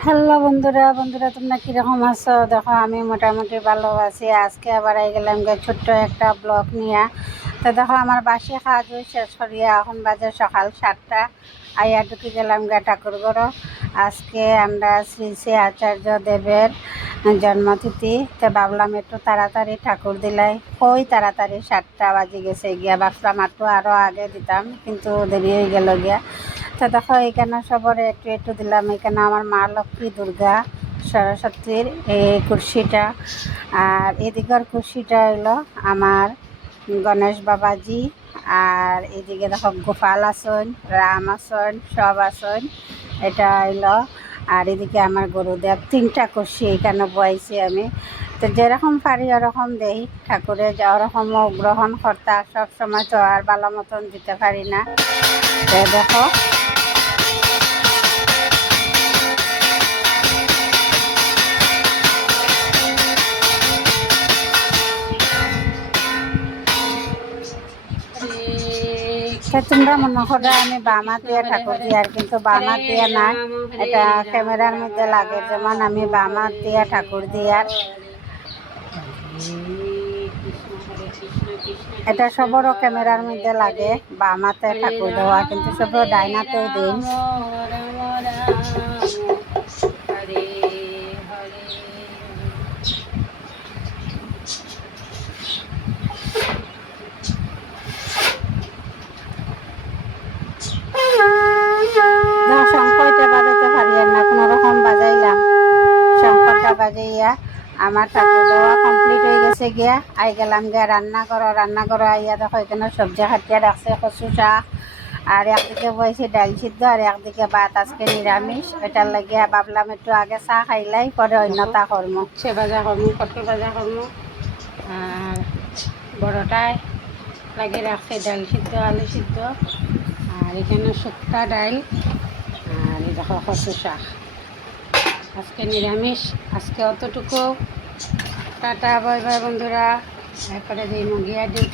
Hello বন্ধুরা বন্ধুরা তোমরা কীরকম আছো? দেখো আমি মোটামুটি ভালো আছি। আজকে আবার আই গেলাম ছোট্ট একটা ব্লগ নিয়ে। তো দেখো আমার বাসি কাজও শেষ করিয়া এখন বাজে সকাল 7টা। আইয়া ঢুকে গেলাম ঠাকুর ঘর। আজকে আমরা শ্রী শ্রী আচার্য দেবের জন্মতিথি। তো ভাবলাম একটু তাড়াতাড়ি ঠাকুর দিলাই, কই তাড়াতাড়ি 7টা বাজে গেছে গিয়া। ভাবলাম একটু আরও আগে দিতাম, কিন্তু দেরি হয়ে গেল গিয়া। তো দেখো এখানে সবরে একটু একটু দিলাম। এখানে আমার মা লক্ষ্মী, দুর্গা, সরস্বতীর এই কুর্সিটা, আর এদিকের কুর্সিটা হইলো আমার গণেশ বাবাজি। আর এদিকে দেখো গোপাল আসন, রাম আসন, সব আসন এটা হইলো। আর এদিকে আমার গুরুদেব, 3টা কুর্সি এখানে বয়াইছি আমি। তো যেরকম পারি ওরকম দেই ঠাকুরে, যা ওরকম গ্রহণ কর্তা। সব সময় তো আর ভালো মতন দিতে পারি না। তো দেখো তোমরা মনে করো আমি বামা দিয়ে ঠাকুর দিই, আর কিন্তু বামা দিয়ে না, এটা ক্যামেরার মধ্যে লাগে। যেমন আমি বামা দিয়ে ঠাকুর দিই, আর এটা সবরও ক্যামেরার মধ্যে লাগে বামাতে ঠাকুর দেওয়া, কিন্তু সবরও ডাইনাতেও দিই। শঙ্করটা বাজাতে পারি না, কোনো রকম বাজাইলাম। শঙ্করটা বাজাইয়া আমার ঠাকুর দেওয়া কমপ্লিট হয়ে গেছে গিয়া। আই গেলাম গিয়া রান্না করো আইয়া দেখো এখানে সবজি খাটিয়া রাখছে, কচু শাক, আর একদিকে বয়েছে ডাল সিদ্ধ, আর একদিকে ভাত। আজকে নিরামিষ, এটার লাগিয়া ভাবলাম একটু আগে চা খাইলাই, পরে অন্যতা কর্ম সে ভাজা কর্ম, পটল ভাজা কর্ম। আর বড়টায় লাগিয়ে রাখছে ডাল সিদ্ধ, আলু সিদ্ধ, আর এখানে শুক্তা ডাল, আর এই দেখো কচু শাক। আজকে নিরামিষ, আজকে অতটুকু। টাটা বাই বাই বন্ধুরা। এরপরে দিই মুগিয়া ডিউটি।